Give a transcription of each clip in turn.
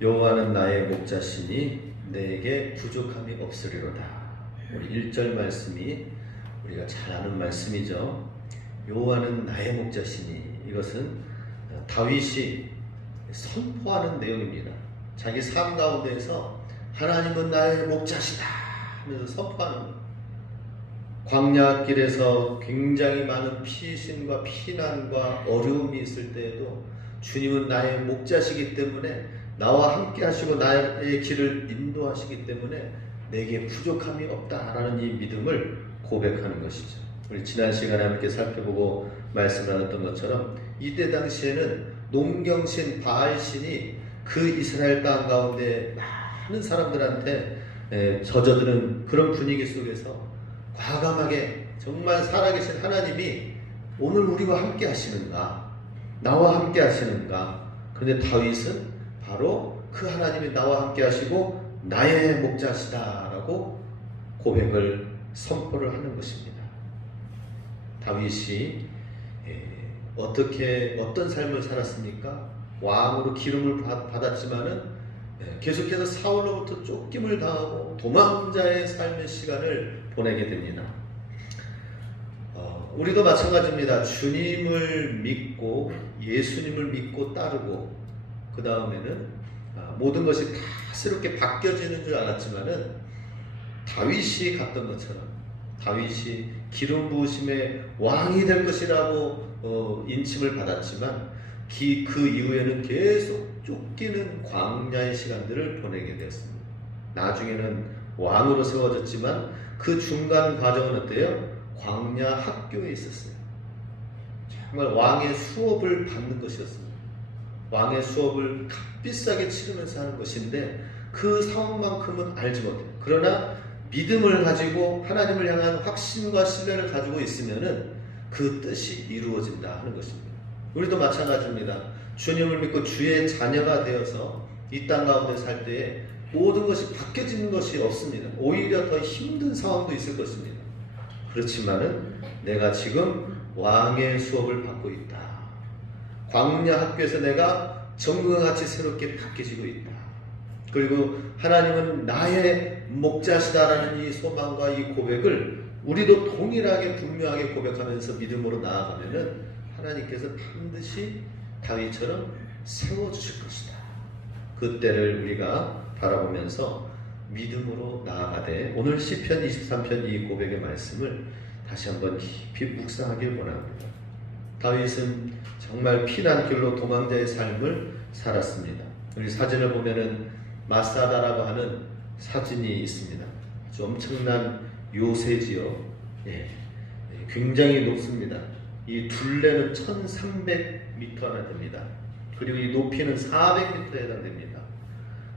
여호와는 나의 목자시니 내게 부족함이 없으리로다. 우리 1절 말씀이 우리가 잘 아는 말씀이죠. 여호와는 나의 목자시니, 이것은 다윗이 선포하는 내용입니다. 자기 삶 가운데에서 하나님은 나의 목자시다 하면서 선포하는 거예요. 광야길에서 굉장히 많은 피신과 피난과 어려움이 있을 때에도 주님은 나의 목자시기 때문에 나와 함께 하시고 나의 길을 인도하시기 때문에 내게 부족함이 없다라는 이 믿음을 고백하는 것이죠. 우리 지난 시간에 함께 살펴보고 말씀을 나눴던 것처럼 이때 당시에는 농경신 바알신이 그 이스라엘 땅 가운데 많은 사람들한테 젖어드는 그런 분위기 속에서 과감하게 정말 살아계신 하나님이 오늘 우리와 함께 하시는가, 나와 함께 하시는가. 그런데 다윗은 바로 그 하나님이 나와 함께 하시고 나의 목자시다라고 고백을 선포를 하는 것입니다. 다윗이 어떤 삶을 살았습니까? 왕으로 기름을 받았지만은 계속해서 사울로부터 쫓김을 당하고 도망자의 삶의 시간을 보내게 됩니다. 우리도 마찬가지입니다. 주님을 믿고 예수님을 믿고 따르고 그 다음에는 모든 것이 다 새롭게 바뀌어지는 줄 알았지만은 다윗이 갔던 것처럼 다윗이 기름 부으심의 왕이 될 것이라고 인침을 받았지만 그 이후에는 계속 쫓기는 광야의 시간들을 보내게 되었습니다. 나중에는 왕으로 세워졌지만 그 중간 과정은 어때요? 광야 학교에 있었어요. 정말 왕의 수업을 받는 것이었습니다. 왕의 수업을 값비싸게 치르면서 하는 것인데 그 상황만큼은 알지 못해요. 그러나 믿음을 가지고 하나님을 향한 확신과 신뢰를 가지고 있으면은 그 뜻이 이루어진다 하는 것입니다. 우리도 마찬가지입니다. 주님을 믿고 주의 자녀가 되어서 이 땅 가운데 살 때에 모든 것이 바뀌어지는 것이 없습니다. 오히려 더 힘든 상황도 있을 것입니다. 그렇지만은 내가 지금 왕의 수업을 받고 있다. 광야 학교에서 내가 정금과 같이 새롭게 바뀌어지고 있다. 그리고 하나님은 나의 목자시다라는 이 소망과 이 고백을 우리도 동일하게 분명하게 고백하면서 믿음으로 나아가면은 하나님께서 반드시 다윗처럼 세워주실 것이다. 그때를 우리가 바라보면서 믿음으로 나아가되 오늘 시편 23편 이 고백의 말씀을 다시 한번 깊이 묵상하길 원합니다. 다윗은 정말 피난길로 도망자의 삶을 살았습니다. 우리 사진을 보면은 마사다라고 하는 사진이 있습니다. 아주 엄청난 요새지요. 굉장히 높습니다. 이 둘레는 1300m나 됩니다. 그리고 이 높이는 400m에 해당됩니다.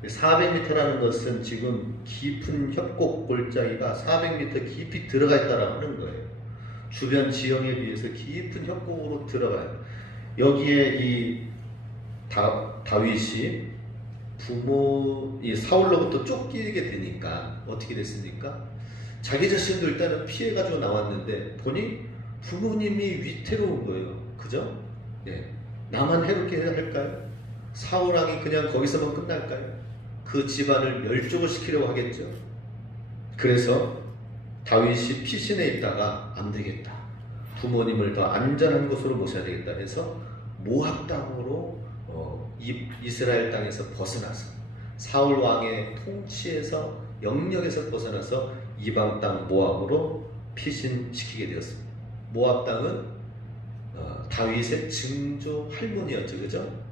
400m라는 것은 지금 깊은 협곡 골짜기가 400m 깊이 들어가 있다라고 하는 거예요. 주변 지형에 비해서 깊은 협곡으로 들어가요. 여기에 이 다윗이 이 사울로부터 쫓기게 되니까 어떻게 됐습니까? 자기 자신도 일단은 피해가지고 나왔는데 보니 부모님이 위태로운 거예요. 그죠? 나만 해롭게 할까요? 사울왕이 그냥 거기서만 끝날까요? 그 집안을 멸족을 시키려고 하겠죠. 그래서 다윗이 피신해 있다가 안 되겠다. 부모님을 더 안전한 곳으로 모셔야 되겠다 해서 모압 땅으로 이스라엘 땅에서 벗어나서 사울 왕의 통치에서 영역에서 벗어나서 이방 땅 모압으로 피신시키게 되었습니다. 모압 땅은 다윗의 증조 할머니였죠, 그죠?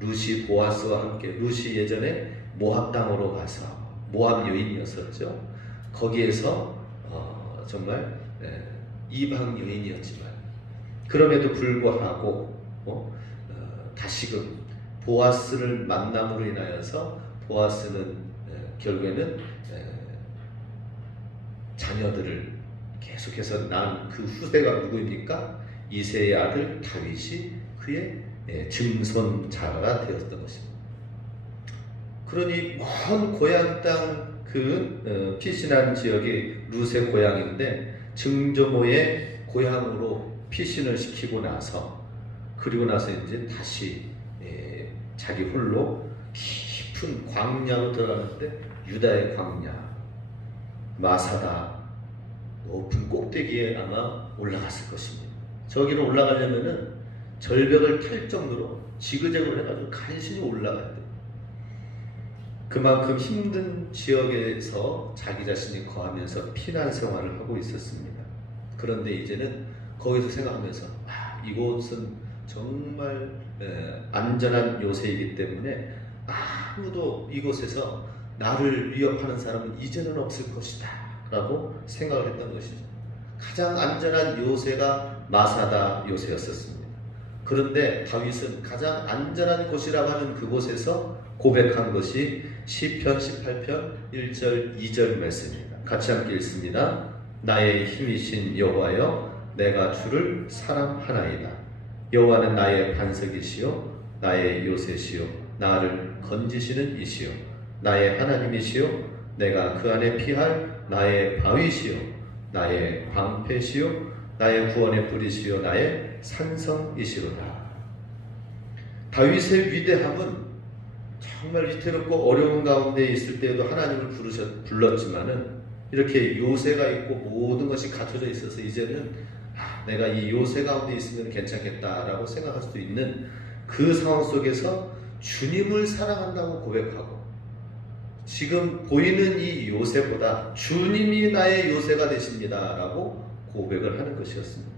루시 보아스와 함께 루시 예전에 모압 땅으로 가서 모압 여인이었었죠. 거기에서 정말 이방 여인이었지만 그럼에도 불구하고 다시금 보아스를 만남으로 인하여서 보아스는 결국에는 자녀들을 계속해서 낳은 그 후세가 누구입니까? 이새의 아들 다윗이 그의 증손자가 되었던 것입니다. 그러니 먼 고향 땅 피신한 지역이 룻의 고향인데 증조모의 고향으로 피신을 시키고 나서 그리고 나서 이제 다시 자기 홀로 깊은 깊은 광야로 들어가는데 유다의 광야, 마사다 높은 꼭대기에 아마 올라갔을 것입니다. 저기로 올라가려면은 절벽을 탈 정도로 지그재그로 해가지고 간신히 올라가야 돼요. 그만큼 힘든 지역에서 자기 자신이 거하면서 피난 생활을 하고 있었습니다. 그런데 이제는 거기서 생각하면서 이곳은 정말 안전한 요새이기 때문에 아무도 이곳에서 나를 위협하는 사람은 이제는 없을 것이다 라고 생각을 했던 것이죠. 가장 안전한 요새가 마사다 요새였었습니다. 그런데 다윗은 가장 안전한 곳이라고 하는 그곳에서 고백한 것이 시편 18편 1절 2절 말씀입니다. 같이 함께 읽습니다. 나의 힘이신 여호와여, 내가 주를 사랑하나이다. 여호와는 나의 반석이시요 나의 요새시요 나를 건지시는 이시요 나의 하나님이시요 내가 그 안에 피할 나의 바위시요 나의 방패시요 나의 구원의 뿌리시요 나의 산성이시로다. 다윗의 위대함은 정말 위태롭고 어려운 가운데 있을 때에도 하나님을 불렀지만은 이렇게 요새가 있고 모든 것이 갖춰져 있어서 이제는 내가 이 요새 가운데 있으면 괜찮겠다라고 생각할 수도 있는 그 상황 속에서 주님을 사랑한다고 고백하고 지금 보이는 이 요새보다 주님이 나의 요새가 되십니다 라고 고백을 하는 것이었습니다.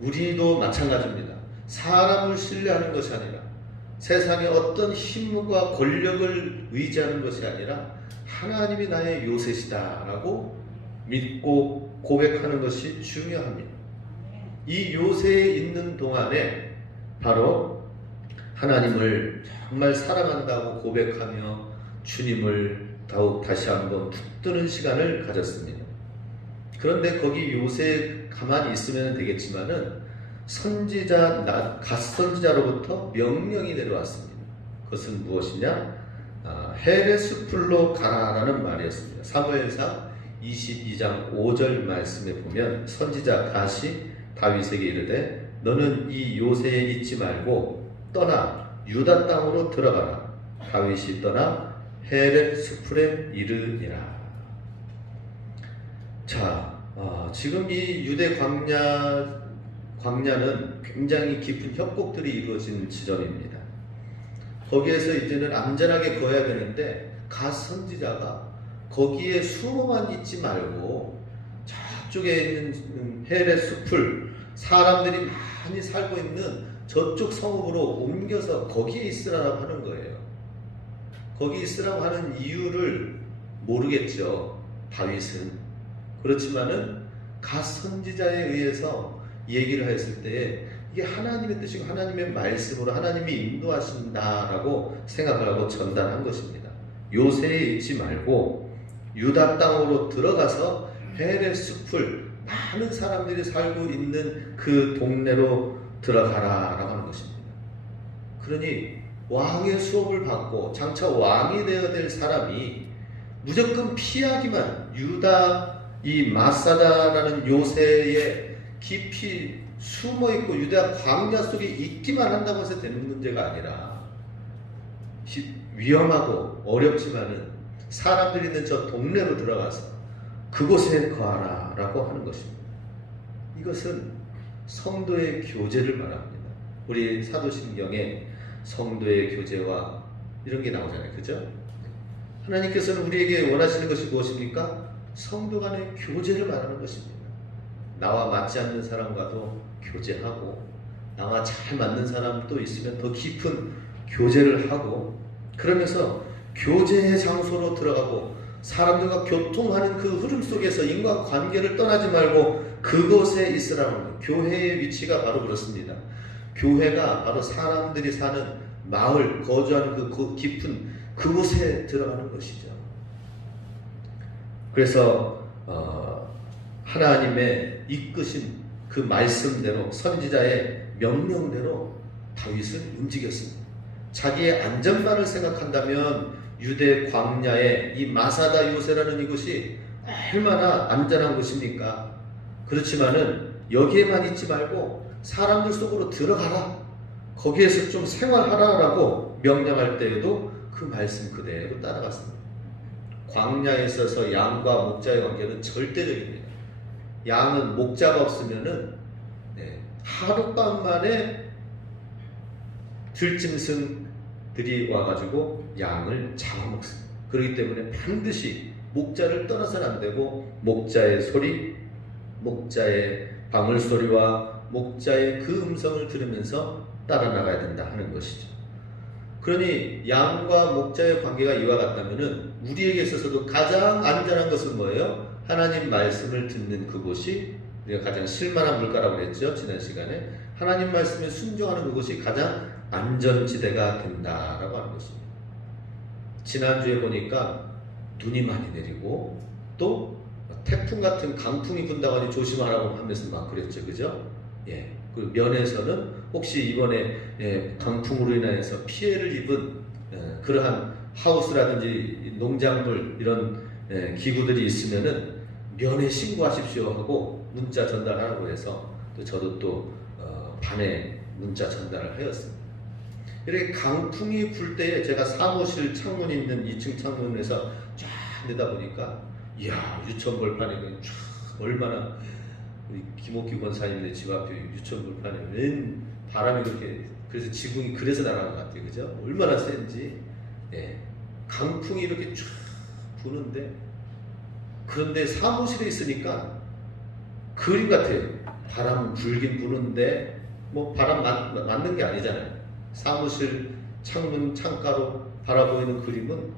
우리도 마찬가지입니다. 사람을 신뢰하는 것이 아니라 세상의 어떤 힘과 권력을 의지하는 것이 아니라 하나님이 나의 요새시다 라고 믿고 고백하는 것이 중요합니다. 이 요새에 있는 동안에 바로 하나님을 정말 사랑한다고 고백하며 주님을 더욱 다시 한번 붙드는 시간을 가졌습니다. 그런데 거기 요새 가만히 있으면 되겠지만은 갓선지자로부터 명령이 내려왔습니다. 그것은 무엇이냐? 헬의 숲으로 가라라는 말이었습니다. 사무엘상 22장 5절 말씀에 보면 선지자 갓이 다윗에게 이르되 너는 이 요새에 있지 말고 떠나 유다 땅으로 들어가라. 다윗이 떠나 헬의 숲에 이르니라. 자, 지금 이 유대 광야는 굉장히 깊은 협곡들이 이루어진 지점입니다. 거기에서 이제는 안전하게 거해야 되는데 갓 선지자가 거기에 숨어만 있지 말고 저쪽에 있는 헬의 숲을 사람들이 많이 살고 있는 저쪽 성읍으로 옮겨서 거기에 있으라고 하는 거예요. 거기 있으라고 하는 이유를 모르겠죠, 다윗은. 그렇지만은 갓 선지자에 의해서 얘기를 했을 때 이게 하나님의 뜻이고 하나님의 말씀으로 하나님이 인도하신다라고 생각을 하고 전달한 것입니다. 요새에 있지 말고 유다 땅으로 들어가서 헬의 숲을 많은 사람들이 살고 있는 그 동네로 들어가라라고 하는 것입니다. 그러니 왕의 수업을 받고 장차 왕이 되어야 될 사람이 무조건 피하기만 유다 이 마사다라는 요새에 깊이 숨어있고 유다 광야 속에 있기만 한다고 해서 되는 문제가 아니라 위험하고 어렵지만은 사람들이 있는 저 동네로 들어가서 그곳에 거하라 라고 하는 것입니다. 이것은 성도의 교제를 말합니다. 우리 사도신경에 성도의 교제와 이런 게 나오잖아요. 그죠? 하나님께서는 우리에게 원하시는 것이 무엇입니까? 성도 간의 교제를 말하는 것입니다. 나와 맞지 않는 사람과도 교제하고 나와 잘 맞는 사람도 있으면 더 깊은 교제를 하고 그러면서 교제의 장소로 들어가고 사람들과 교통하는 그 흐름 속에서 인간관계를 떠나지 말고 그곳에 있으라는 거예요. 교회의 위치가 바로 그렇습니다. 교회가 바로 사람들이 사는 마을, 거주하는 그 깊은 그곳에 들어가는 것이죠. 그래서 하나님의 이끄신 그 말씀대로 선지자의 명령대로 다윗은 움직였습니다. 자기의 안전만을 생각한다면 유대 광야의 이 마사다 요새라는 이곳이 얼마나 안전한 곳입니까? 그렇지만은 여기에만 있지 말고 사람들 속으로 들어가라. 거기에서 좀 생활하라라고 명령할 때에도 그 그 말씀 그대로 따라갔습니다. 광야에 있어서 양과 목자의 관계는 절대적입니다. 양은 목자가 없으면은 하룻밤 만에 들짐승들이 와가지고 양을 잡아먹습니다. 그렇기 때문에 반드시 목자를 떠나서는 안 되고 목자의 소리, 목자의 방울소리와 목자의 그 음성을 들으면서 따라 나가야 된다 하는 것이죠. 그러니 양과 목자의 관계가 이와 같다면 우리에게 있어서도 가장 안전한 것은 뭐예요? 하나님 말씀을 듣는 그곳이 우리가 가장 실만한 물가라고 그랬죠. 지난 시간에 하나님 말씀에 순종하는 그곳이 가장 안전지대가 된다라고 하는 것입니다. 지난주에 보니까 눈이 많이 내리고 또 태풍 같은 강풍이 분다고 하니 조심하라고 하면서 막 그랬죠. 그죠? 예. 그 면에서는 혹시 이번에 강풍으로 인해서 피해를 입은 그러한 하우스라든지 농작물 이런 기구들이 있으면은 면에 신고하십시오 하고 문자 전달하라고 해서 또 저도 또 반에 문자 전달을 하였습니다. 이렇게 강풍이 불 때에 제가 사무실 창문 있는 2층 창문에서 쫙 내다 보니까 이야 유천벌판이 쫙 얼마나 우리 김옥기 권사님네 집 앞에 유천벌판에 웬 바람이 그렇게 그래서 지붕이 그래서 날아간 것 같아요. 그죠? 얼마나 센지 강풍이 이렇게 쫙 부는데 그런데 사무실에 있으니까 그림 같아요. 바람은 불긴 부는데 뭐 바람 맞는 게 아니잖아요. 사무실 창문 창가로 바라보이는 그림은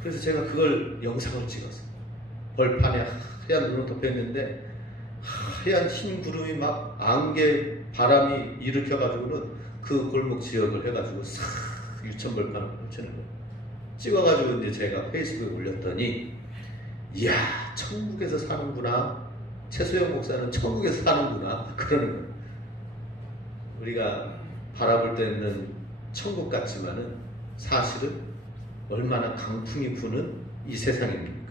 그래서 제가 그걸 영상을 찍었어요. 벌판에 하얀 눈을 덮여있는데 하얀 흰 구름이 막 안개 바람이 일으켜가지고는 그 골목 지역을 해가지고 싹 유천벌판을 펼치는 거예요. 찍어가지고 이제 제가 페이스북에 올렸더니 이야 천국에서 사는구나, 최소영 목사는 천국에서 사는구나 그러는 거예요. 우리가 바라볼 때는 천국 같지만은 사실은 얼마나 강풍이 부는 이 세상입니까?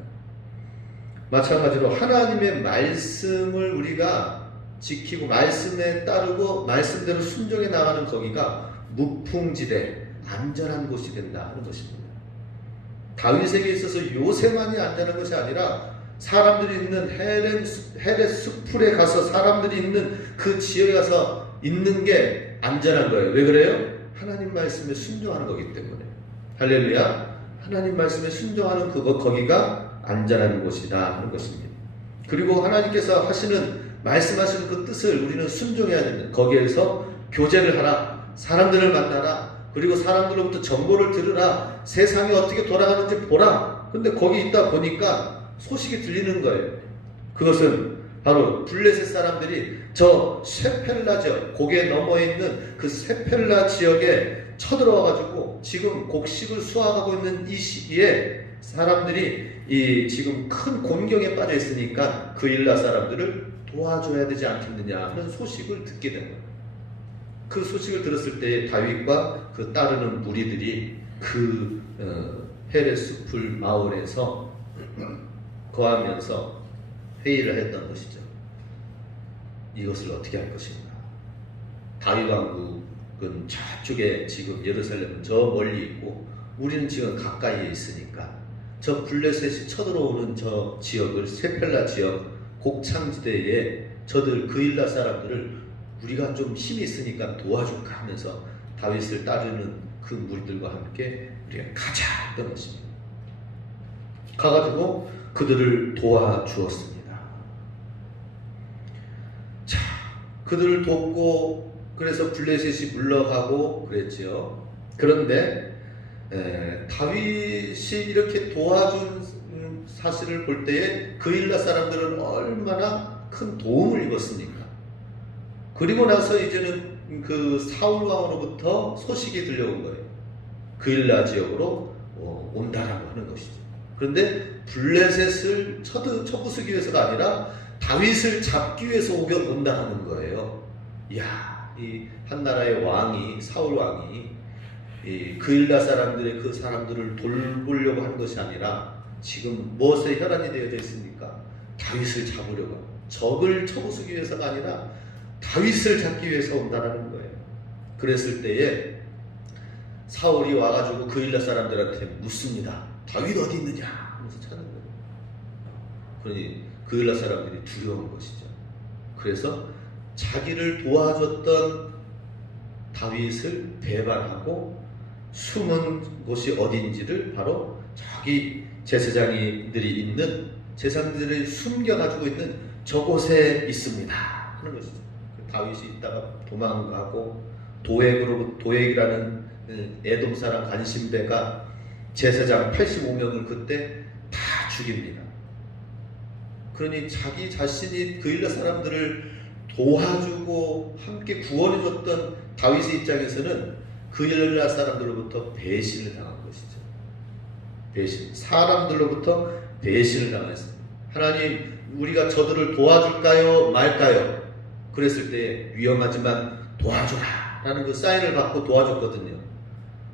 마찬가지로 하나님의 말씀을 우리가 지키고 말씀에 따르고 말씀대로 순종해 나가는 거기가 무풍지대, 안전한 곳이 된다 하는 것입니다. 다윗에게 있어서 요새만이 안전한 것이 아니라 사람들이 있는 헤렛 숲풀에 가서 사람들이 있는 그 지역에 가서 있는 게 안전한 거예요. 왜 그래요? 하나님 말씀에 순종하는 거기 때문에. 할렐루야. 하나님 말씀에 순종하는 거기가 안전한 곳이다 하는 것입니다. 그리고 하나님께서 말씀하시는 그 뜻을 우리는 순종해야 된다. 거기에서 교제를 하라. 사람들을 만나라. 그리고 사람들로부터 정보를 들으라. 세상이 어떻게 돌아가는지 보라. 근데 거기 있다 보니까 소식이 들리는 거예요. 그것은 바로 블레셋 사람들이 저 셰펠라 지역, 고개 넘어 있는 그 셰펠라 지역에 쳐들어와가지고 지금 곡식을 수확하고 있는 이 시기에 사람들이 지금 큰 곤경에 빠져 있으니까 그 일라 사람들을 도와줘야 되지 않겠느냐 하는 소식을 듣게 된 거예요. 그 소식을 들었을 때 다윗과 그 따르는 무리들이 그 헤렛 숲풀 마을에서 거하면서 회의를 했던 것이죠. 이것을 어떻게 할 것인가. 다윗 왕국은 저쪽에 지금 예루살렘은 저 멀리 있고 우리는 지금 가까이에 있으니까 저 블레셋이 쳐들어오는 저 지역을 세펠라 지역 곡창지대에 저들 그일라 사람들을 우리가 좀 힘이 있으니까 도와줄까 하면서 다윗을 따르는 그 무리들과 함께 우리가 가자 했던 것입니다. 가가지고 그들을 도와주었습니다. 자, 그들을 돕고 그래서 블레셋이 물러가고 그랬지요. 그런데 다윗이 이렇게 도와준 사실을 볼 때에 그일라 사람들은 얼마나 큰 도움을 입었습니까? 그리고 나서 이제는 그 사울 왕으로부터 소식이 들려온 거예요. 그일라 지역으로 온다라고 하는 것이죠. 그런데 블레셋을 쳐부수기 위해서가 아니라 다윗을 잡기 위해서 온다는 거예요. 이야, 이 한 나라의 왕이, 사울 왕이 그일라 사람들의 그 사람들을 돌보려고 하는 것이 아니라 지금 무엇에 혈안이 되어져 있습니까? 다윗을 잡으려고, 적을 쳐부수기 위해서가 아니라 다윗을 잡기 위해서 온다는 거예요. 그랬을 때에 사울이 와가지고 그일라 사람들한테 묻습니다. 다윗 어디 있느냐 하면서 찾는 거예요. 그러니 그일라 사람들이 두려운 것이죠. 그래서 자기를 도와줬던 다윗을 배반하고 숨은 곳이 어딘지를 바로 저기 제사장들이 있는 제사장들이 숨겨가지고 있는 저곳에 있습니다 하는 것이죠. 다윗이 있다가 도망가고 도액이라는 에돔 사람 간신배가 제사장 85명을 그때 다 죽입니다. 그러니 자기 자신이 그일라 사람들을 도와주고 함께 구원해줬던 다윗의 입장에서는 그일라 사람들로부터 배신을 당한 것이죠. 배신. 사람들로부터 배신을 당했습니다. 하나님, 우리가 저들을 도와줄까요? 말까요? 그랬을 때 위험하지만 도와줘라 라는 그 사인을 받고 도와줬거든요.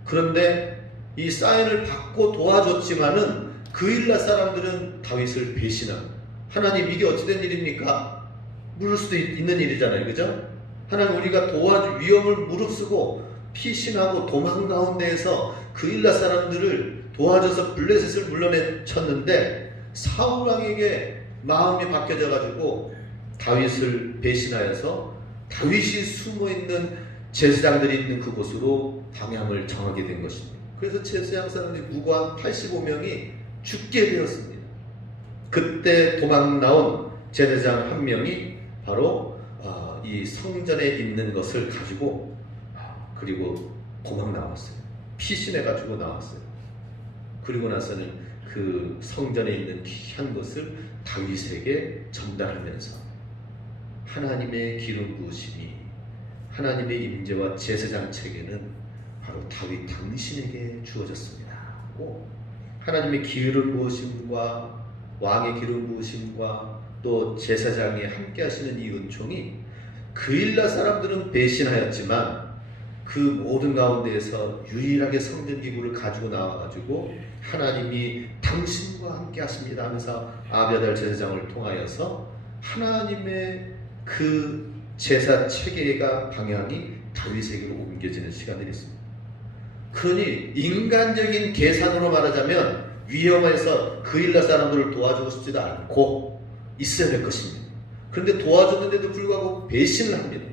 그런데 이 사인을 받고 도와줬지만은 그일라 사람들은 다윗을 배신하고, 하나님 이게 어찌된 일입니까? 물을 수도 있는 일이잖아요. 그죠? 하나님, 우리가 위험을 무릅쓰고 피신하고 도망 가운데에서 그일라 사람들을 도와줘서 블레셋을 물러내쳤는데 사울 왕에게 마음이 바뀌어져 가지고 다윗을 배신하여서 다윗이 숨어있는 제사장들이 있는 그곳으로 방향을 정하게 된 것입니다. 그래서 제사장 사람들이 무고한 85명이 죽게 되었습니다. 그때 도망 나온 제사장 한 명이 바로 이 성전에 있는 것을 가지고 그리고 도망 나왔어요. 피신해 가지고 나왔어요. 그리고 나서는 그 성전에 있는 귀한 것을 다윗에게 전달하면서 하나님의 기름 부으심이, 하나님의 임재와 제사장 체계는 바로 다윗 당신에게 주어졌습니다. 하나님의 기름 부으심과 왕의 기름 부으심과 또 제사장이 함께 하시는 이 은총이 그일라 사람들은 배신하였지만 그 모든 가운데에서 유일하게 성전 기구를 가지고 나와가지고 하나님이 당신과 함께 하십니다 하면서 아비아달 제사장을 통하여서 하나님의 그 제사 체계가 방향이 다윗에게로 옮겨지는 시간들이 있습니다. 그러니 인간적인 계산으로 말하자면 위험해서 그일라 사람들을 도와주고 싶지도 않고 있어야 될 것입니다. 그런데 도와줬는데도 불구하고 배신을 합니다.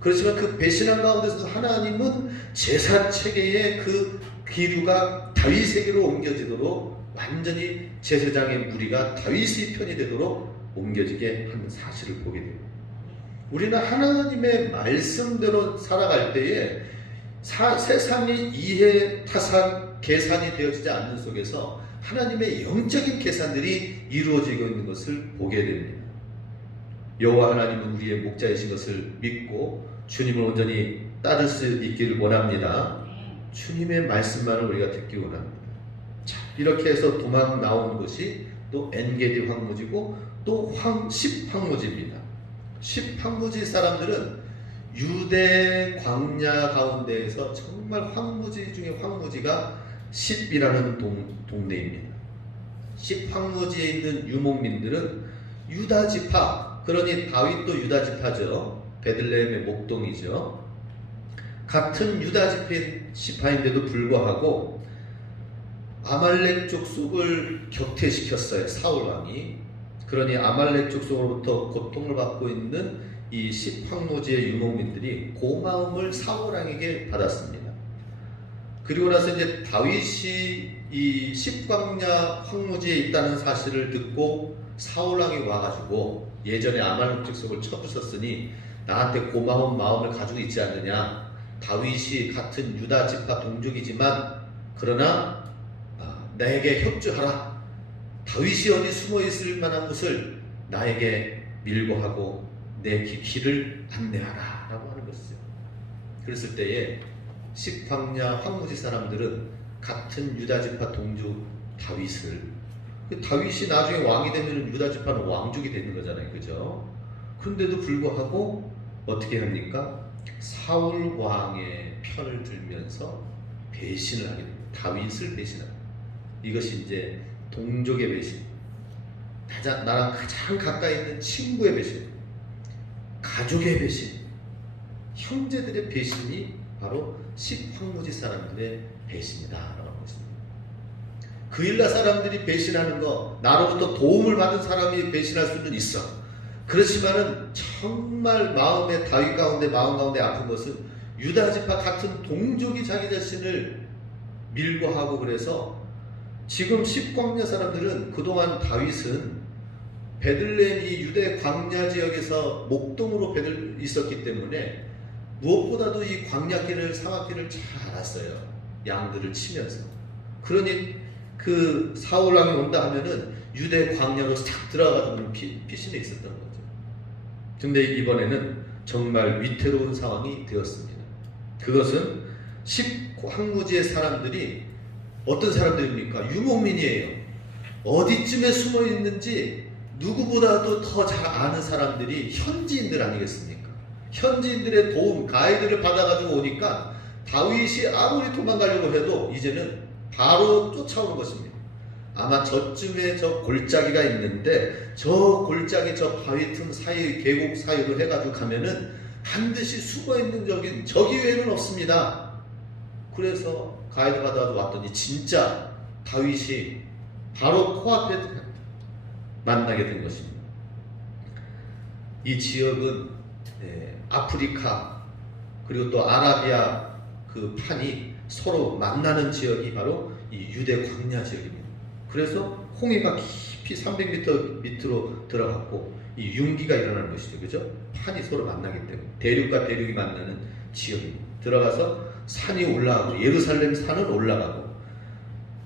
그렇지만 그 배신한 가운데서 하나님은 제사 체계의 그 기류가 다윗에게로 옮겨지도록 완전히 제사장의 무리가 다윗의 편이 되도록 옮겨지게 하는 사실을 보게 됩니다. 우리는 하나님의 말씀대로 살아갈 때에 세상의 이해, 타산, 계산이 되어지지 않는 속에서 하나님의 영적인 계산들이 이루어지고 있는 것을 보게 됩니다. 여호와 하나님은 우리의 목자이신 것을 믿고 주님을 온전히 따를 수 있기를 원합니다. 주님의 말씀만을 우리가 듣기 원합니다. 자, 이렇게 해서 도망 나온 것이 또 엔게디 황무지고 또 10황무지입니다. 10황무지 사람들은 유대 광야 가운데에서 정말 황무지 중에 황무지가 10이라는 동네입니다. 10황무지에 있는 유목민들은 유다 지파, 그러니 다윗도 유다 지파죠. 베들레헴의 목동이죠. 같은 유다 지파인데도 불구하고 아말렉 족속을 격퇴시켰어요. 사울 왕이. 그러니 아말렉 족속으로부터 고통을 받고 있는 이 10황무지의 유목민들이 고마움을 사울 왕에게 받았습니다. 그리고 나서 이제 다윗이 이 10광야 황무지에 있다는 사실을 듣고 사울 왕이 와가지고 예전에 아말렉 족속을 쳐부쉈으니 나한테 고마운 마음을 가지고 있지 않느냐. 다윗이 같은 유다 지파 동족이지만 그러나 나에게 협조하라. 다윗이 어디 숨어 있을 만한 곳을 나에게 밀고하고 내 길을 안내하라 라고 하는 것이죠. 그랬을 때에 10광야 황무지 사람들은 같은 유다 지파 동족 다윗을, 다윗이 나중에 왕이 되면 유다 지파는 왕족이 되는 거잖아요. 그죠? 그런데도 불구하고 어떻게 합니까? 사울 왕의 편을 들면서 배신을 하게 됩니다. 다윗을 배신합니다. 이것이 이제 동족의 배신, 나랑 가장 가까이 있는 친구의 배신, 가족의 배신, 형제들의 배신이 바로 10황무지 사람들의 배신이다라고 하는 것입니다. 그일라 사람들이 배신하는 거, 나로부터 도움을 받은 사람이 배신할 수는 있어. 그렇지만은 정말 마음의 다윗 가운데 마음 가운데 아픈 것은 유다 지파 같은 동족이 자기 자신을 밀고 하고, 그래서 지금 10광야 사람들은 그동안 다윗은 베들레헴 이 유대 광야 지역에서 목동으로 있었기 때문에 무엇보다도 이 광야길을 사막길을 잘 알았어요. 양들을 치면서. 그러니 그 사울 왕이 온다 하면은 유대 광야로 싹 들어가서 피신해 있었던 거죠. 근데 이번에는 정말 위태로운 상황이 되었습니다. 그것은 10황무지의 사람들이 어떤 사람들입니까? 유목민이에요. 어디쯤에 숨어 있는지 누구보다도 더 잘 아는 사람들이 현지인들 아니겠습니까? 현지인들의 도움, 가이드를 받아가지고 오니까 다윗이 아무리 도망가려고 해도 이제는 바로 쫓아오는 것입니다. 아마 저쯤에 저 골짜기가 있는데 저 골짜기 저 바위 틈 사이, 계곡 사이로 해가지고 가면은 반드시 숨어있는 저기 외에는 없습니다. 그래서 가이드 받아서 왔더니 진짜 다윗이 바로 코앞에 만나게 된 것입니다. 이 지역은 아프리카 그리고 또 아라비아 그 판이 서로 만나는 지역이 바로 이 유대 광야 지역입니다. 그래서 홍해가 깊이 300m 밑으로 들어갔고 이 융기가 일어나는 것이죠. 그죠? 판이 서로 만나기 때문에 대륙과 대륙이 만나는 지역입니다. 들어가서 산이 올라가고 예루살렘 산은 올라가고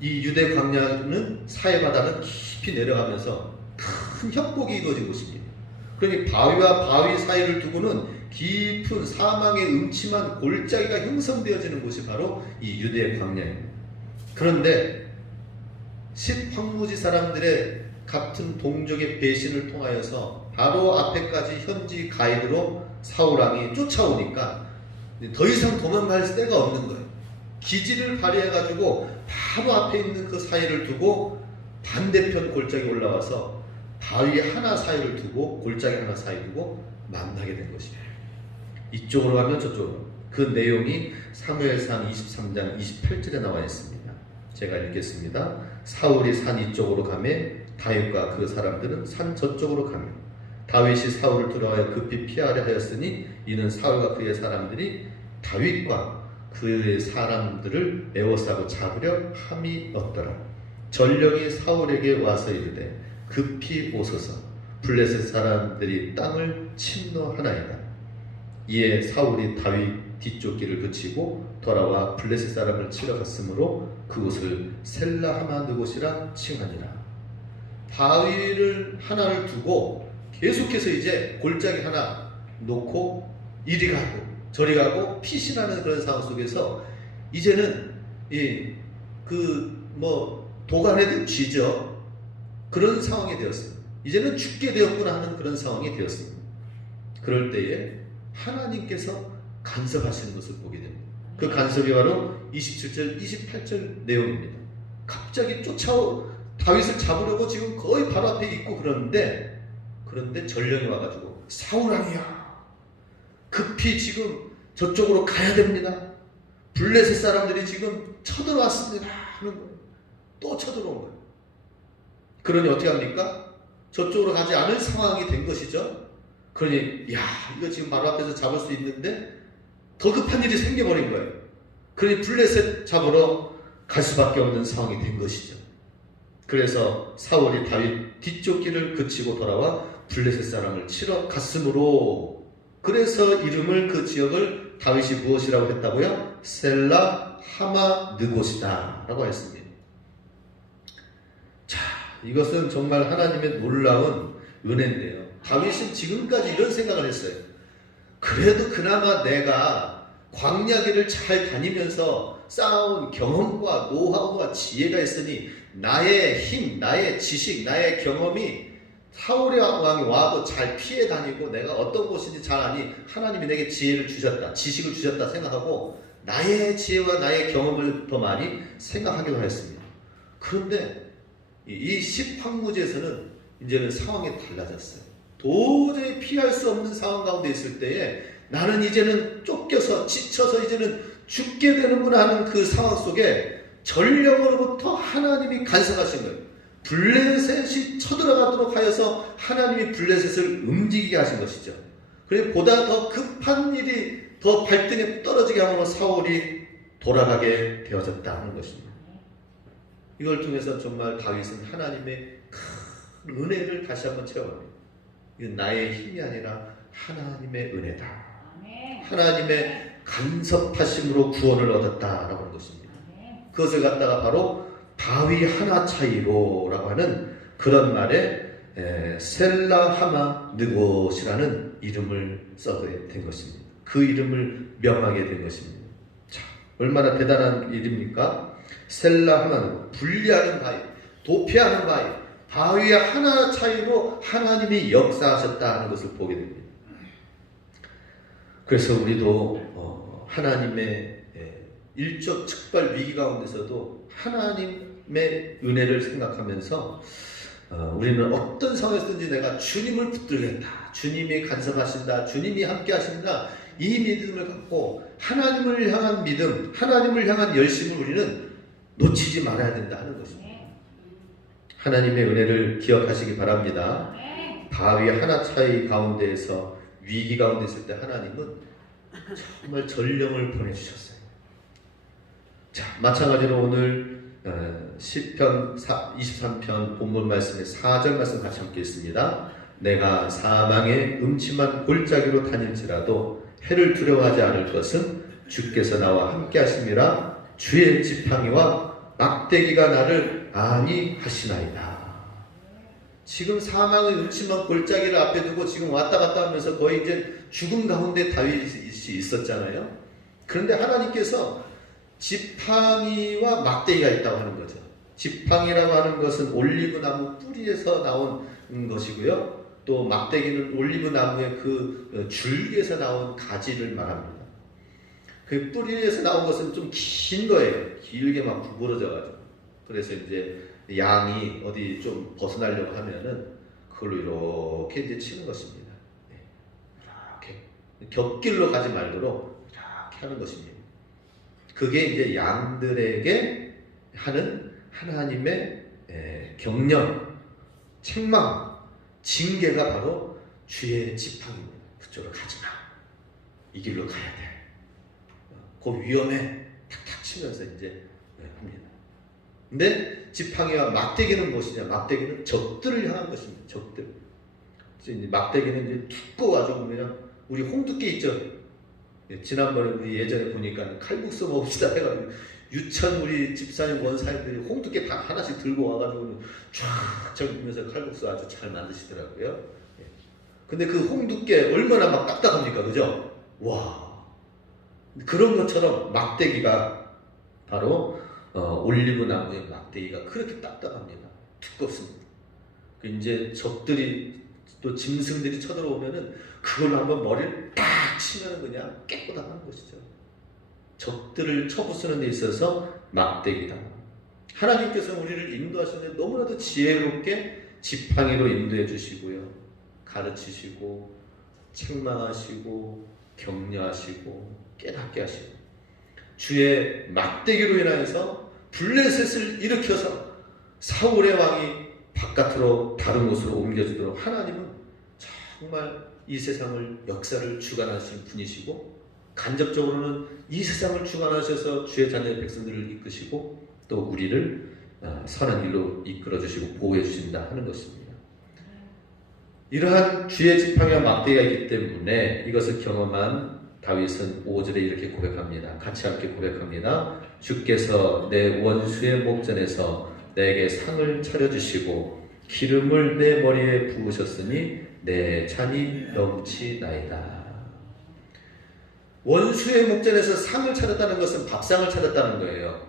이 유대 광야는 사해바다는 깊이 내려가면서 큰 협곡이 이루어진 곳입니다. 그러니 바위와 바위 사이를 두고는 깊은 사망의 음침한 골짜기가 형성되어지는 곳이 바로 이 유대 광야입니다. 그런데 10황무지 사람들의 같은 동족의 배신을 통하여서 바로 앞에까지 현지 가이드로 사울왕이 쫓아오니까 더 이상 도망갈 데가 없는 거예요. 기지를 발휘해가지고 바로 앞에 있는 그 사이를 두고 반대편 골짜기 올라와서 바위 하나 사이를 두고 골짜기 하나 사이 두고 만나게 된 것입니다. 이쪽으로 가면 저쪽으로. 그 내용이 사무엘상 23장 28절에 나와 있습니다. 제가 읽겠습니다. 사울이 산 이쪽으로 가매 다윗과 그 사람들은 산 저쪽으로 가며 다윗이 사울을 들어하여 급히 피하려 하였으니 이는 사울과 그의 사람들이 다윗과 그의 사람들을 에워싸고 잡으려 함이 없더라. 전령이 사울에게 와서 이르되 급히 오소서 블레셋 사람들이 땅을 침노하나이다. 이에 사울이 다윗 뒤쫓기를 그치고 돌아와 블레셋 사람을 치러 갔으므로 그곳을 셀라하마 느곳이라 칭하니라. 바위를 하나를 두고 계속해서 이제 골짜기 하나 놓고 이리 가고 저리 가고 피신하는 그런 상황 속에서 이제는 도간에도 쥐죠. 그런 상황이 되었습니다. 이제는 죽게 되었구나 하는 그런 상황이 되었습니다. 그럴 때에 하나님께서 간섭하시는 것을 보게 됩니다. 그 간섭이 바로 27절, 28절 내용입니다. 갑자기 다윗을 잡으려고 지금 거의 바로 앞에 있고 그런데 전령이 와가지고 사울왕이야. 급히 지금 저쪽으로 가야 됩니다. 블레셋 사람들이 지금 쳐들어왔습니다. 하는 거예요. 또 쳐들어온 거예요. 그러니 어떻게 합니까? 저쪽으로 가지 않을 상황이 된 것이죠. 그러니 이거 지금 바로 앞에서 잡을 수 있는데 더 급한 일이 생겨버린 거예요. 그러니 블레셋 잡으러 갈 수밖에 없는 상황이 된 것이죠. 그래서 사울이 다윗 뒤쫓기를 그치고 돌아와 블레셋 사람을 치러 갔으므로 그래서 이름을 그 지역을 다윗이 무엇이라고 했다고요? 셀라 하마 느곳이다 라고 했습니다. 자, 이것은 정말 하나님의 놀라운 은혜인데요. 다윗은 지금까지 이런 생각을 했어요. 그래도 그나마 내가 광야길을 잘 다니면서 쌓아온 경험과 노하우와 지혜가 있으니 나의 힘, 나의 지식, 나의 경험이 사울의 왕이 와도 잘 피해 다니고 내가 어떤 곳인지 잘 아니 하나님이 내게 지혜를 주셨다, 지식을 주셨다 생각하고 나의 지혜와 나의 경험을 더 많이 생각하기도 했습니다. 그런데 이 10황무지에서는 이제는 상황이 달라졌어요. 도저히 피할 수 없는 상황 가운데 있을 때에 나는 이제는 쫓겨서 지쳐서 이제는 죽게 되는구나 하는 그 상황 속에 전령으로부터 하나님이 간섭하신 거예요. 블레셋이 쳐들어가도록 하여서 하나님이 블레셋을 움직이게 하신 것이죠. 그래서 보다 더 급한 일이 더 발등에 떨어지게 함으로 사울이 돌아가게 되어졌다 하는 것입니다. 이걸 통해서 정말 다윗은 하나님의 큰 은혜를 다시 한번 체험합니다. 이건 나의 힘이 아니라 하나님의 은혜다. 하나님의 간섭하심으로 구원을 얻었다라고 하는 것입니다. 그것을 갖다가 바로 바위 하나 차이로라고 하는 그런 말에 셀라하마 느곳이라는 이름을 써게 된 것입니다. 그 이름을 명하게 된 것입니다. 자, 얼마나 대단한 일입니까? 셀라하마 느곳, 분리하는 바위, 도피하는 바위, 바위 하나 차이로 하나님이 역사하셨다는 것을 보게 됩니다. 그래서 우리도 하나님의 일촉즉발 위기 가운데서도 하나님의 은혜를 생각하면서 우리는 어떤 상황에서든지 내가 주님을 붙들겠다, 주님이 간섭하신다, 주님이 함께 하신다, 이 믿음을 갖고 하나님을 향한 믿음, 하나님을 향한 열심을 우리는 놓치지 말아야 된다 하는 것입니다. 하나님의 은혜를 기억하시기 바랍니다. 바위 하나 차이 가운데에서 위기 가운데 있을 때 하나님은 정말 전령을 보내주셨어요. 자, 마찬가지로 오늘 시편 23편 본문 말씀의 4절 말씀 같이 함께 읽습니다. 내가 사망의 음침한 골짜기로 다닐지라도 해를 두려워하지 않을 것은 주께서 나와 함께 하심이라. 주의 지팡이와 막대기가 나를 안위하시나이다. 지금 사망의 음침한 골짜기를 앞에 두고 지금 왔다 갔다 하면서 거의 이제 죽음 가운데 다윗이 있었잖아요. 그런데 하나님께서 지팡이와 막대기가 있다고 하는 거죠. 지팡이라고 하는 것은 올리브 나무 뿌리에서 나온 것이고요. 또 막대기는 올리브 나무의 그 줄기에서 나온 가지를 말합니다. 그 뿌리에서 나온 것은 좀 긴 거예요. 길게 막 구부러져가지고. 그래서 이제 양이 어디 좀 벗어나려고 하면은 그걸로 이렇게 이제 치는 것입니다. 이렇게 곁길로 가지 말도록 이렇게 하는 것입니다. 그게 이제 양들에게 하는 하나님의 경영, 책망, 징계가 바로 주의 지팡이입니다. 그쪽으로 가지 마. 이 길로 가야 돼. 그 위험에 탁탁 치면서 이제 합니다. 근데 지팡이와 막대기는 무엇이냐? 막대기는 적들을 향한 것입니다. 적들. 이제 막대기는 이제 두꺼워가지고 그냥 우리 홍두깨 있죠? 지난번에 우리 예전에 보니까 칼국수 먹읍시다 해가지고 유천 우리 집사님 원사님들이 홍두깨 다 하나씩 들고 와가지고 쫙 적으면서 칼국수 아주 잘 만드시더라고요. 근데 그 홍두깨 얼마나 막 딱딱합니까? 그죠? 와. 그런 것처럼 막대기가 바로 올리브 나무의 막대기가 그렇게 딱딱합니다. 두껍습니다. 이제 적들이 또 짐승들이 쳐들어오면은 그걸로 한번 머리를 딱 치면은 그냥 깨끗하는 것이죠. 적들을 쳐부수는 데 있어서 막대기다. 하나님께서 우리를 인도하시는데 너무나도 지혜롭게 지팡이로 인도해 주시고요. 가르치시고 책망하시고 격려하시고 깨닫게 하시고 주의 막대기로 인하여서 블레셋을 일으켜서 사울의 왕이 바깥으로 다른 곳으로 옮겨지도록 하나님은 정말 이 세상을 역사를 주관하신 분이시고 간접적으로는 이 세상을 주관하셔서 주의 자녀의 백성들을 이끄시고 또 우리를 선한 길로 이끌어 주시고 보호해 주신다 하는 것입니다. 이러한 주의 지팡이와 막대기가 있기 때문에 이것을 경험한 다윗은 5절에 이렇게 고백합니다. 같이 함께 고백합니다. 주께서 내 원수의 목전에서 내게 상을 차려주시고 기름을 내 머리에 부으셨으니 내 잔이 넘치나이다. 원수의 목전에서 상을 차렸다는 것은 밥상을 차렸다는 거예요.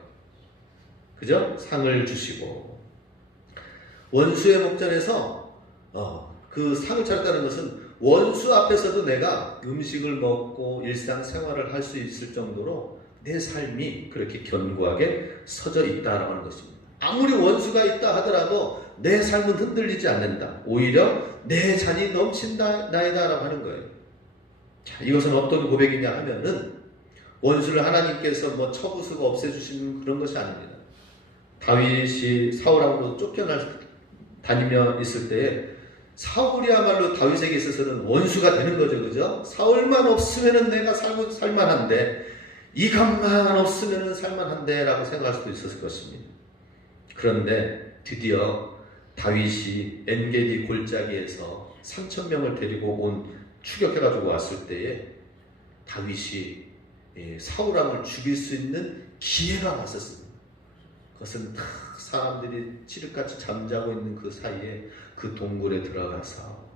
그죠? 상을 주시고 원수의 목전에서 그 상을 차렸다는 것은 원수 앞에서도 내가 음식을 먹고 일상생활을 할 수 있을 정도로 내 삶이 그렇게 견고하게 서져 있다라고 하는 것입니다. 아무리 원수가 있다 하더라도 내 삶은 흔들리지 않는다. 오히려 내 잔이 넘친다 나이다라고 하는 거예요. 자, 이것은 어떤 고백이냐 하면은 원수를 하나님께서 뭐 쳐부수고 없애주시는 그런 것이 아닙니다. 다윗이 사울하고도 쫓겨날 다니며 있을 때에 사울이야말로 다윗에게 있어서는 원수가 되는 거죠. 그죠? 사울만 없으면은 내가 살만한데, 이 감만 없으면은 살만한데 라고 생각할 수도 있었을 것입니다. 그런데 드디어 다윗이 엔게디 골짜기에서 3,000명을 데리고 추격해가지고 왔을 때에 다윗이 사울왕을 죽일 수 있는 기회가 왔었습니다. 그것은 다 사람들이 칠흑같이 잠자고 있는 그 사이에 그 동굴에 들어가서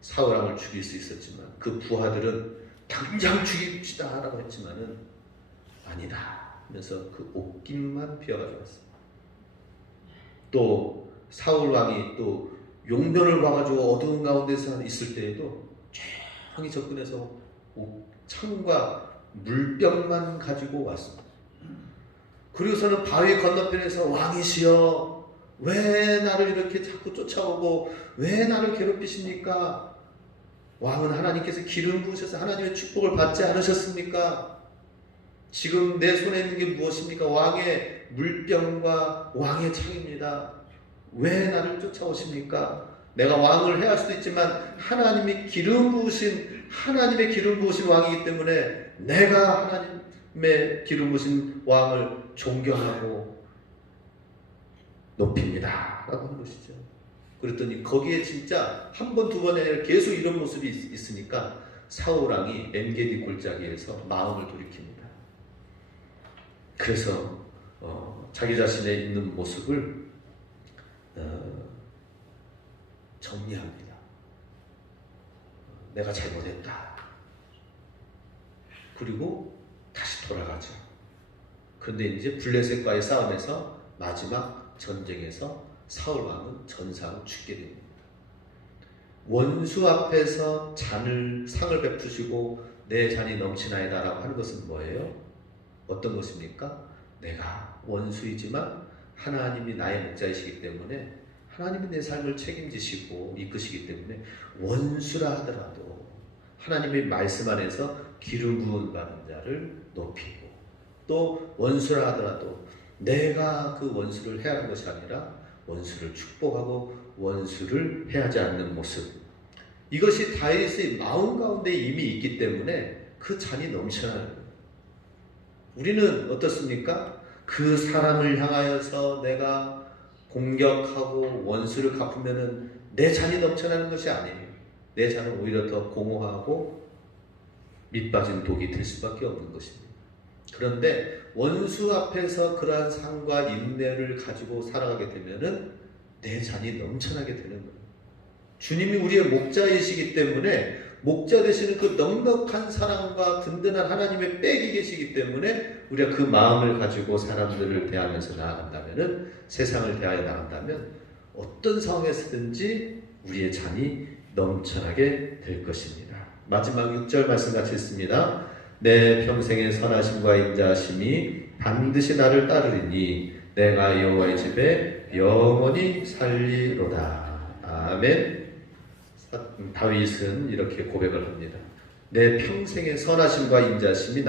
사울왕을 죽일 수 있었지만, 그 부하들은 당장 죽입시다 라고 했지만은 아니다 하면서 그 옷깃만 피어가지고 왔습니다. 또 사울왕이 또 용변을 봐가지고 어두운 가운데서 있을 때에도 조용히 접근해서 창과 물병만 가지고 왔습니다. 그리고서는 바위 건너편에서 왕이시여, 왜 나를 이렇게 자꾸 쫓아오고 왜 나를 괴롭히십니까? 왕은 하나님께서 기름 부으셔서 하나님의 축복을 받지 않으셨습니까? 지금 내 손에 있는 게 무엇입니까? 왕의 물병과 왕의 창입니다. 왜 나를 쫓아오십니까? 내가 왕을 해야 할 수도 있지만 하나님의 기름 부으신 왕이기 때문에 내가 하나님의 기름 부으신 왕을 존경하고 높입니다 라고 하는 것이죠. 그랬더니 거기에 진짜 한 번, 두 번이 아니라 계속 이런 모습이 있으니까 사울왕이 엔게디 골짜기에서 마음을 돌이킵니다. 그래서 자기 자신의 있는 모습을 정리합니다. 내가 잘못했다. 그리고 다시 돌아가죠. 그런데 이제 블레셋과의 싸움에서 마지막 전쟁에서 사울왕은 전사로 죽게 됩니다. 원수 앞에서 상을 베푸시고 내 잔이 넘치나이다 라고 하는 것은 뭐예요? 어떤 것입니까? 내가 원수이지만 하나님이 나의 목자이시기 때문에 하나님이 내 삶을 책임지시고 이끄시기 때문에 원수라 하더라도 하나님의 말씀 안에서 기름 부은 받은 자를 높이고, 또 원수라 하더라도 내가 그 원수를 해하는 것이 아니라 원수를 축복하고 원수를 해하지 않는 모습, 이것이 다윗의 마음 가운데 이미 있기 때문에 그 잔이 넘쳐나는 거예요. 우리는 어떻습니까? 그 사람을 향하여서 내가 공격하고 원수를 갚으면은 내 잔이 넘쳐나는 것이 아니에요. 내 잔은 오히려 더 공허하고 밑빠진 독이 될 수밖에 없는 것입니다. 그런데 원수 앞에서 그러한 상과 인내를 가지고 살아가게 되면은 내 잔이 넘쳐나게 되는 거예요. 주님이 우리의 목자이시기 때문에 목자 되시는 그 넉넉한 사랑과 든든한 하나님의 백이 계시기 때문에 우리가 그 마음을 가지고 사람들을 대하면서 나아간다면은, 세상을 대하여 나간다면 어떤 상황에서든지 우리의 잔이 넘쳐나게 될 것입니다. 마지막 6절 말씀 같이 읽습니다. 내 평생의 선하심과 인자하심이 반드시 나를 따르리니 내가 여호와의 집에 영원히 살리로다. 아멘. 다윗은 이렇게 고백을 합니다. 내 평생의 선하심과 인자하심이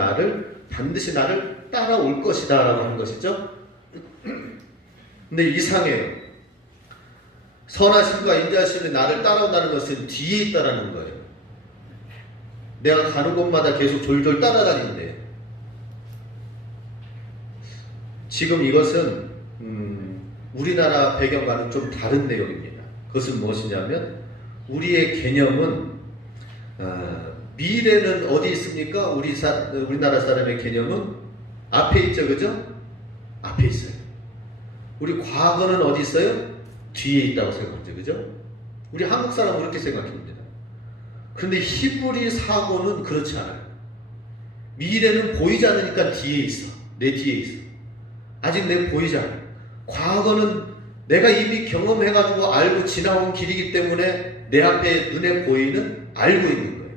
반드시 나를 따라올 것이다 라고 하는 것이죠. 근데 이상해요. 선하심과 인자하심이 나를 따라온다는 것은 뒤에 있다라는 거예요. 내가 가는 곳마다 계속 졸졸 따라다닌대요. 지금 이것은 우리나라 배경과는 좀 다른 내용입니다. 그것은 무엇이냐면, 우리의 개념은 미래는 어디 있습니까? 우리나라 사람의 개념은 앞에 있죠, 그죠? 앞에 있어요. 우리 과거는 어디 있어요? 뒤에 있다고 생각하죠, 그죠? 우리 한국 사람은 그렇게 생각합니다. 그런데 히브리 사고는 그렇지 않아요. 미래는 보이지 않으니까 뒤에 있어. 내 뒤에 있어. 아직 내가 보이지 않아요. 과거는 내가 이미 경험해가지고 알고 지나온 길이기 때문에 내 앞에 눈에 보이는 알고 있는 거예요.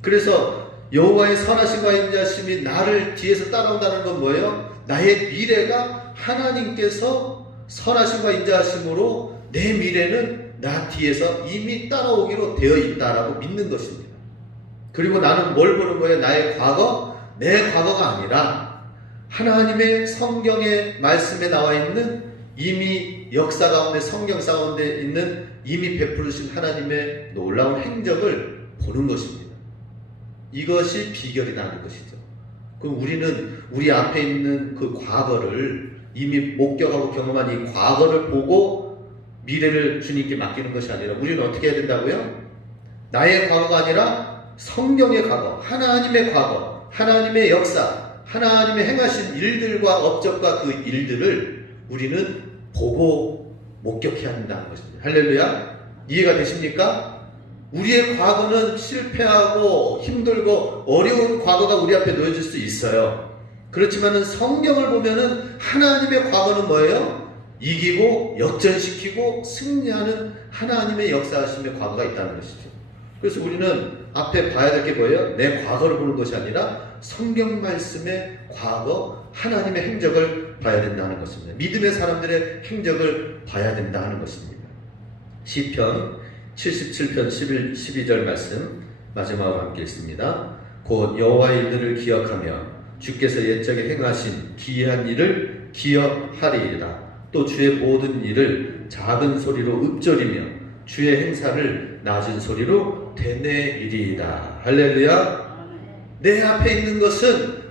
그래서 여호와의 선하심과 인자하심이 나를 뒤에서 따라온다는 건 뭐예요? 나의 미래가 하나님께서 선하심과 인자하심으로 내 미래는 나 뒤에서 이미 따라오기로 되어 있다라고 믿는 것입니다. 그리고 나는 뭘 보는 거예요? 나의 과거? 내 과거가 아니라 하나님의 성경의 말씀에 나와 있는 이미 역사 가운데 성경 가운데 있는 이미 베푸르신 하나님의 놀라운 행적을 보는 것입니다. 이것이 비결이라는 것이죠. 그럼 우리는 우리 앞에 있는 그 과거를 이미 목격하고 경험한 이 과거를 보고 미래를 주님께 맡기는 것이 아니라 우리는 어떻게 해야 된다고요? 나의 과거가 아니라 성경의 과거, 하나님의 과거, 하나님의 역사, 하나님의 행하신 일들과 업적과 그 일들을 우리는 보고 목격해야 한다는 것입니다. 할렐루야. 이해가 되십니까? 우리의 과거는 실패하고 힘들고 어려운 과거가 우리 앞에 놓여질 수 있어요. 그렇지만은 성경을 보면은 하나님의 과거는 뭐예요? 이기고 역전시키고 승리하는 하나님의 역사하심의 과거가 있다는 것이죠. 그래서 우리는 앞에 봐야 될 게 뭐예요? 내 과거를 보는 것이 아니라 성경 말씀의 과거, 하나님의 행적을 봐야 된다는 것입니다. 믿음의 사람들의 행적을 봐야 된다는 것입니다. 시편 77편 12절 말씀 마지막으로 함께 읽습니다. 곧 여호와의 일들을 기억하며 주께서 옛적에 행하신 기이한 일을 기억하리이다. 또 주의 모든 일을 작은 소리로 읊조리며 주의 행사를 낮은 소리로 되뇌이리이다. 할렐루야. 내 앞에 있는 것은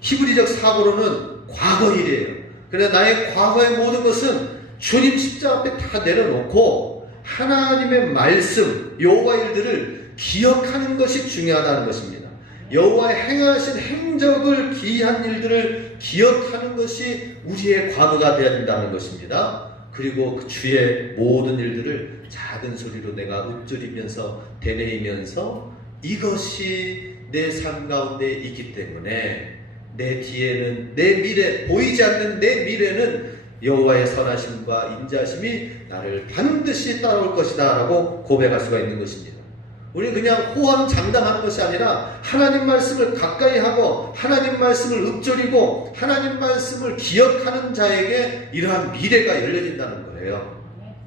히브리적 사고로는 과거 일이에요. 그러나 나의 과거의 모든 것은 주님 십자가 앞에 다 내려놓고 하나님의 말씀, 여호와의 일들을 기억하는 것이 중요하다는 것입니다. 여호와의 행하신 행적을, 기이한 일들을 기억하는 것이 우리의 과거가 되어야 된다는 것입니다. 그리고 그 주의 모든 일들을 작은 소리로 내가 읊조리면서 되뇌이면서 이것이 내 삶 가운데 있기 때문에 내 뒤에는 내 미래, 보이지 않는 내 미래는 여호와의 선하심과 인자심이 나를 반드시 따라올 것이다 라고 고백할 수가 있는 것입니다. 우리는 그냥 호언장담하는 것이 아니라 하나님 말씀을 가까이 하고 하나님 말씀을 읊조리고 하나님 말씀을 기억하는 자에게 이러한 미래가 열려진다는 거예요.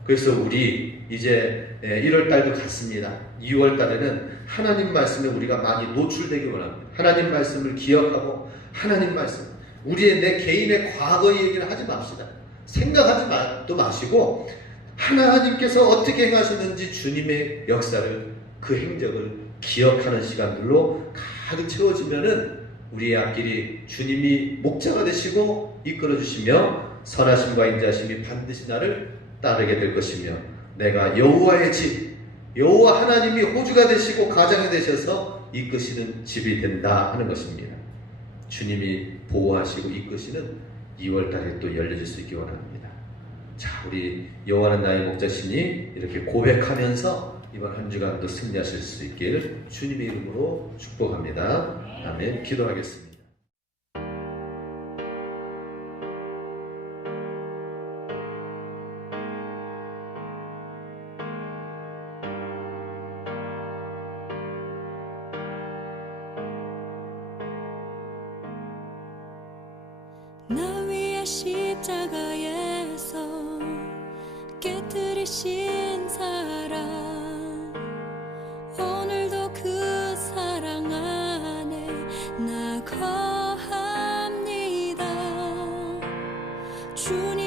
그래서 우리 이제 1월달도 갔습니다. 2월달에는 하나님 말씀에 우리가 많이 노출되기 원합니다. 하나님 말씀을 기억하고 하나님 말씀, 우리의 내 개인의 과거 얘기를 하지 맙시다. 생각하지 마시고 하나님께서 어떻게 행하셨는지 주님의 역사를, 그 행적을 기억하는 시간들로 가득 채워지면은 우리의 앞길이 주님이 목자가 되시고 이끌어 주시며 선하심과 인자심이 반드시 나를 따르게 될 것이며 내가 여호와의 집, 여호와 하나님이 호주가 되시고 가장이 되셔서 이끄시는 집이 된다 하는 것입니다. 주님이 보호하시고 이끄시는 2월달에 또 열려질 수 있기 원합니다. 자, 우리 여호와는 나의 목자시니 이렇게 고백하면서 이번 한 주간도 승리하실 수 있기를 주님의 이름으로 축복합니다. 아멘. 기도하겠습니다. 나 위의 십자가에서 깨뜨리신 사랑, 오늘도 그 사랑 안에 나 거합니다. 주님